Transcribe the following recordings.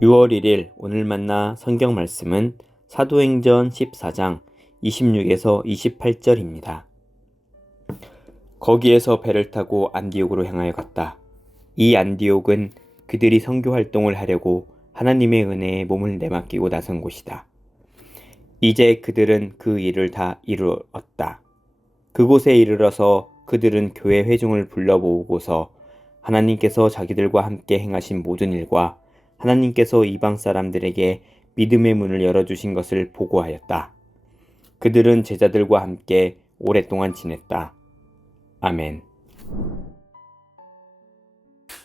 6월 1일 오늘 만나 성경 말씀은 사도행전 14장 26에서 28절입니다. 거기에서 배를 타고 안디옥으로 향하여 갔다. 이 안디옥은 그들이 선교 활동을 하려고 하나님의 은혜에 몸을 내맡기고 나선 곳이다. 이제 그들은 그 일을 다 이루었다. 그곳에 이르러서 그들은 교회 회중을 불러 모으고서 하나님께서 자기들과 함께 행하신 모든 일과 하나님께서 이방 사람들에게 믿음의 문을 열어주신 것을 보고하였다. 그들은 제자들과 함께 오랫동안 지냈다. 아멘.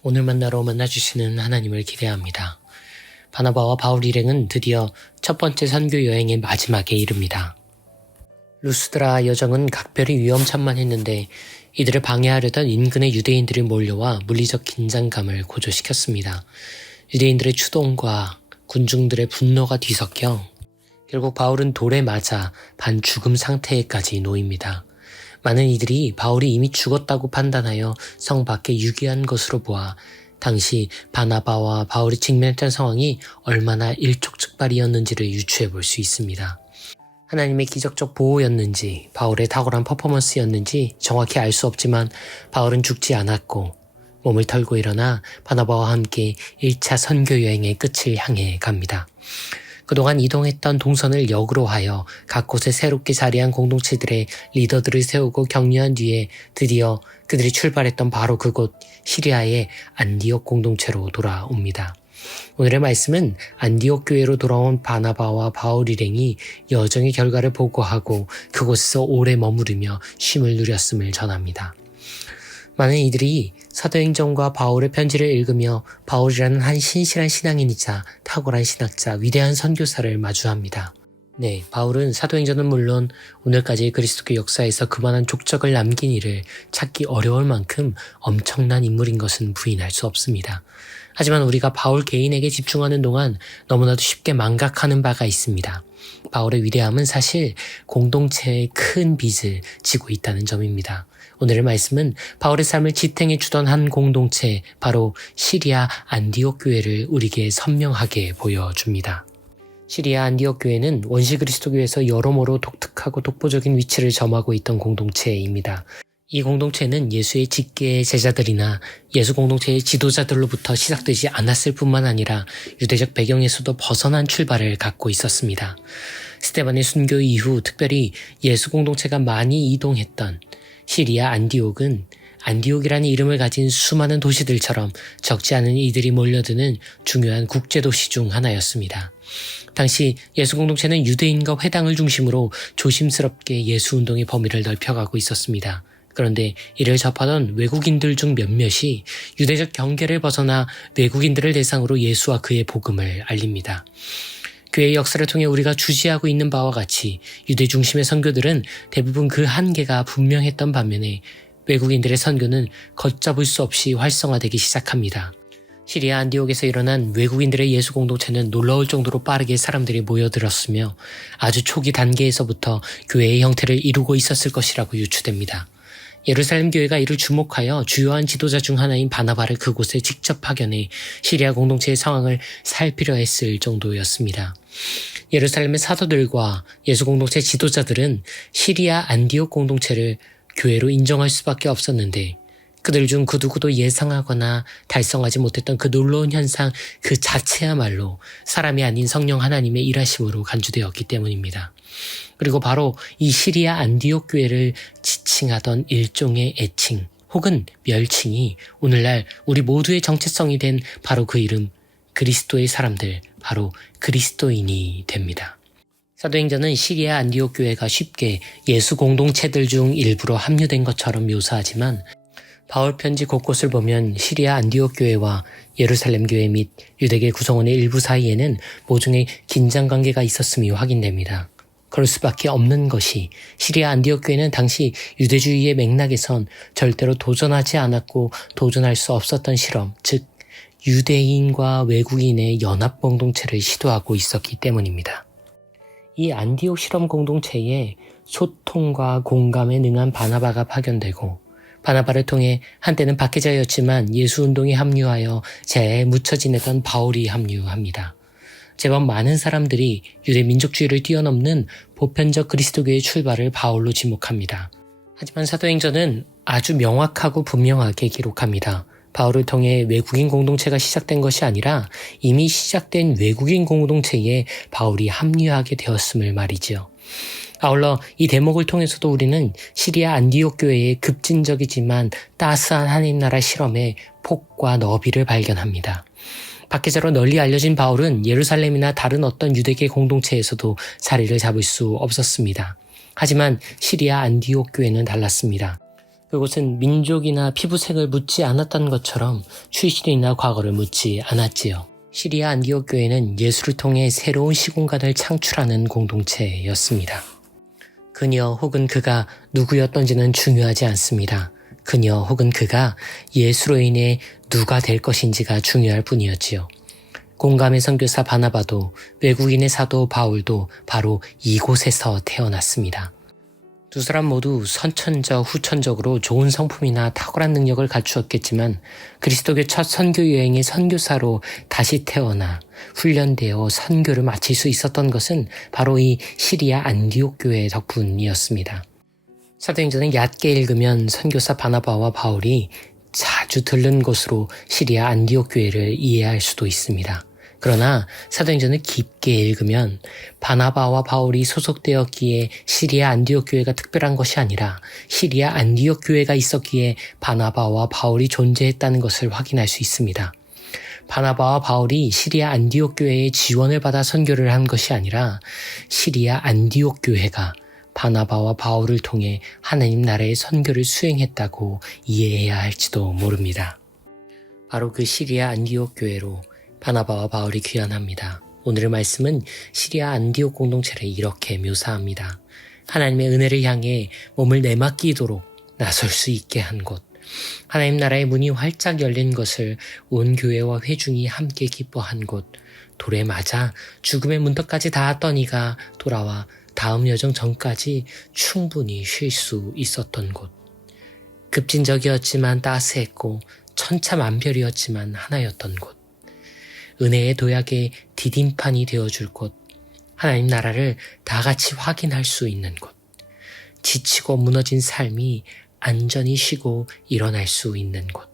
오늘 만나러 만나주시는 하나님을 기대합니다. 바나바와 바울 일행은 드디어 첫 번째 선교 여행의 마지막에 이릅니다. 루스드라 여정은 각별히 위험천만했는데 이들을 방해하려던 인근의 유대인들이 몰려와 물리적 긴장감을 고조시켰습니다. 유대인들의 추동과 군중들의 분노가 뒤섞여 결국 바울은 돌에 맞아 반죽음 상태에까지 놓입니다. 많은 이들이 바울이 이미 죽었다고 판단하여 성 밖에 유기한 것으로 보아 당시 바나바와 바울이 직면했던 상황이 얼마나 일촉즉발이었는지를 유추해 볼 수 있습니다. 하나님의 기적적 보호였는지 바울의 탁월한 퍼포먼스였는지 정확히 알 수 없지만 바울은 죽지 않았고 몸을 털고 일어나 바나바와 함께 1차 선교 여행의 끝을 향해 갑니다. 그동안 이동했던 동선을 역으로 하여 각 곳에 새롭게 자리한 공동체들의 리더들을 세우고 격려한 뒤에 드디어 그들이 출발했던 바로 그곳 시리아의 안디옥 공동체로 돌아옵니다. 오늘의 말씀은 안디옥 교회로 돌아온 바나바와 바울 일행이 여정의 결과를 보고하고 그곳에서 오래 머무르며 쉼을 누렸음을 전합니다. 많은 이들이 사도행전과 바울의 편지를 읽으며 바울이라는 한 신실한 신앙인이자 탁월한 신학자, 위대한 선교사를 마주합니다. 네, 바울은 사도행전은 물론 오늘까지 그리스도교 역사에서 그만한 족적을 남긴 이를 찾기 어려울 만큼 엄청난 인물인 것은 부인할 수 없습니다. 하지만 우리가 바울 개인에게 집중하는 동안 너무나도 쉽게 망각하는 바가 있습니다. 바울의 위대함은 사실 공동체의 큰 빚을 지고 있다는 점입니다. 오늘의 말씀은 바울의 삶을 지탱해 주던 한 공동체, 바로 시리아 안디옥 교회를 우리에게 선명하게 보여줍니다. 시리아 안디옥 교회는 원시 그리스도교에서 여러모로 독특하고 독보적인 위치를 점하고 있던 공동체입니다. 이 공동체는 예수의 직계의 제자들이나 예수 공동체의 지도자들로부터 시작되지 않았을 뿐만 아니라 유대적 배경에서도 벗어난 출발을 갖고 있었습니다. 스데반의 순교 이후 특별히 예수 공동체가 많이 이동했던 시리아 안디옥은 안디옥이라는 이름을 가진 수많은 도시들처럼 적지 않은 이들이 몰려드는 중요한 국제도시 중 하나였습니다. 당시 예수 공동체는 유대인과 회당을 중심으로 조심스럽게 예수 운동의 범위를 넓혀가고 있었습니다. 그런데 이를 접하던 외국인들 중 몇몇이 유대적 경계를 벗어나 외국인들을 대상으로 예수와 그의 복음을 알립니다. 교회의 역사를 통해 우리가 주시하고 있는 바와 같이 유대 중심의 선교들은 대부분 그 한계가 분명했던 반면에 외국인들의 선교는 걷잡을 수 없이 활성화되기 시작합니다. 시리아 안디옥에서 일어난 외국인들의 예수 공동체는 놀라울 정도로 빠르게 사람들이 모여들었으며 아주 초기 단계에서부터 교회의 형태를 이루고 있었을 것이라고 유추됩니다. 예루살렘 교회가 이를 주목하여 주요한 지도자 중 하나인 바나바를 그곳에 직접 파견해 시리아 공동체의 상황을 살피려 했을 정도였습니다. 예루살렘의 사도들과 예수 공동체 지도자들은 시리아 안디옥 공동체를 교회로 인정할 수밖에 없었는데 그들 중 그 누구도 예상하거나 달성하지 못했던 그 놀라운 현상 그 자체야말로 사람이 아닌 성령 하나님의 일하심으로 간주되었기 때문입니다. 그리고 바로 이 시리아 안디옥 교회를 지칭하던 일종의 애칭 혹은 멸칭이 오늘날 우리 모두의 정체성이 된 바로 그 이름 그리스도의 사람들, 바로 그리스도인이 됩니다. 사도행전은 시리아 안디옥 교회가 쉽게 예수 공동체들 중 일부로 합류된 것처럼 묘사하지만 바울 편지 곳곳을 보면 시리아 안디옥 교회와 예루살렘 교회 및 유대계 구성원의 일부 사이에는 모종의 긴장관계가 있었음이 확인됩니다. 그럴 수밖에 없는 것이 시리아 안디옥 교회는 당시 유대주의의 맥락에선 절대로 도전하지 않았고 도전할 수 없었던 실험, 즉 유대인과 외국인의 연합 공동체를 시도하고 있었기 때문입니다. 이 안디옥 실험 공동체에 소통과 공감에 능한 바나바가 파견되고 바나바를 통해 한때는 박해자였지만 예수운동에 합류하여 재해에 묻혀 지내던 바울이 합류합니다. 제법 많은 사람들이 유대 민족주의를 뛰어넘는 보편적 그리스도교의 출발을 바울로 지목합니다. 하지만 사도행전은 아주 명확하고 분명하게 기록합니다. 바울을 통해 외국인 공동체가 시작된 것이 아니라 이미 시작된 외국인 공동체에 바울이 합류하게 되었음을 말이지요. 아울러 이 대목을 통해서도 우리는 시리아 안디옥 교회의 급진적이지만 따스한 하나님 나라 실험의 폭과 너비를 발견합니다. 박해자로 널리 알려진 바울은 예루살렘이나 다른 어떤 유대계 공동체에서도 자리를 잡을 수 없었습니다. 하지만 시리아 안디옥 교회는 달랐습니다. 그곳은 민족이나 피부색을 묻지 않았던 것처럼 출신이나 과거를 묻지 않았지요. 시리아 안디옥 교회는 예수를 통해 새로운 시공간을 창출하는 공동체였습니다. 그녀 혹은 그가 누구였던지는 중요하지 않습니다. 그녀 혹은 그가 예수로 인해 누가 될 것인지가 중요할 뿐이었지요. 공감의 선교사 바나바도 외국인의 사도 바울도 바로 이곳에서 태어났습니다. 두 사람 모두 선천적, 후천적으로 좋은 성품이나 탁월한 능력을 갖추었겠지만 그리스도교 첫 선교 여행의 선교사로 다시 태어나 훈련되어 선교를 마칠 수 있었던 것은 바로 이 시리아 안디옥 교회 덕분이었습니다. 사도행전을 얕게 읽으면 선교사 바나바와 바울이 자주 들른 곳으로 시리아 안디옥 교회를 이해할 수도 있습니다. 그러나 사도행전을 깊게 읽으면 바나바와 바울이 소속되었기에 시리아 안디옥 교회가 특별한 것이 아니라 시리아 안디옥 교회가 있었기에 바나바와 바울이 존재했다는 것을 확인할 수 있습니다. 바나바와 바울이 시리아 안디옥 교회의 지원을 받아 선교를 한 것이 아니라 시리아 안디옥 교회가 바나바와 바울을 통해 하나님 나라의 선교를 수행했다고 이해해야 할지도 모릅니다. 바로 그 시리아 안디옥 교회로 바나바와 바울이 귀환합니다. 오늘의 말씀은 시리아 안디옥 공동체를 이렇게 묘사합니다. 하나님의 은혜를 향해 몸을 내맡기도록 나설 수 있게 한 곳. 하나님 나라의 문이 활짝 열린 것을 온 교회와 회중이 함께 기뻐한 곳. 돌에 맞아 죽음의 문턱까지 닿았던 이가 돌아와 다음 여정 전까지 충분히 쉴 수 있었던 곳. 급진적이었지만 따스했고 천차만별이었지만 하나였던 곳. 은혜의 도약의 디딤판이 되어줄 곳. 하나님 나라를 다 같이 확인할 수 있는 곳. 지치고 무너진 삶이 안전히 쉬고 일어날 수 있는 곳.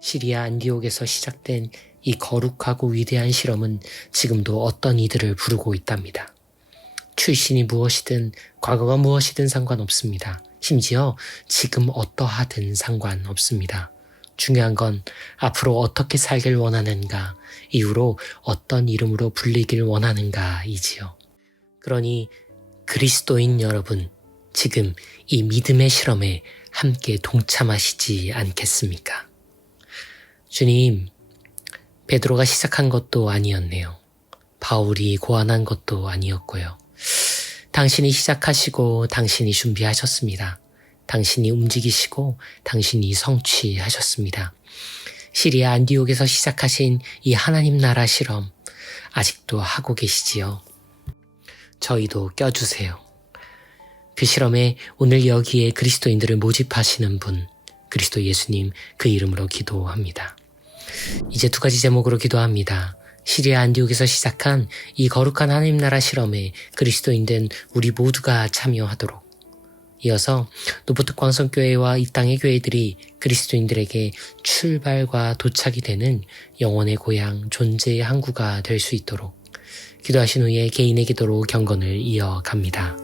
시리아 안디옥에서 시작된 이 거룩하고 위대한 실험은 지금도 어떤 이들을 부르고 있답니다. 출신이 무엇이든 과거가 무엇이든 상관없습니다. 심지어 지금 어떠하든 상관없습니다. 중요한 건 앞으로 어떻게 살길 원하는가, 이후로 어떤 이름으로 불리길 원하는가이지요. 그러니 그리스도인 여러분, 지금 이 믿음의 실험에 함께 동참하시지 않겠습니까? 주님, 베드로가 시작한 것도 아니었네요. 바울이 고안한 것도 아니었고요. 당신이 시작하시고 당신이 준비하셨습니다. 당신이 움직이시고 당신이 성취하셨습니다. 시리아 안디옥에서 시작하신 이 하나님 나라 실험 아직도 하고 계시지요. 저희도 껴주세요. 그 실험에 오늘 여기에 그리스도인들을 모집하시는 분, 그리스도 예수님 그 이름으로 기도합니다. 이제 두 가지 제목으로 기도합니다. 시리아 안디옥에서 시작한 이 거룩한 하나님 나라 실험에 그리스도인된 우리 모두가 참여하도록, 이어서 노포특 광성교회와 이 땅의 교회들이 그리스도인들에게 출발과 도착이 되는 영혼의 고향, 존재의 항구가 될 수 있도록 기도하신 후에 개인의 기도로 경건을 이어갑니다.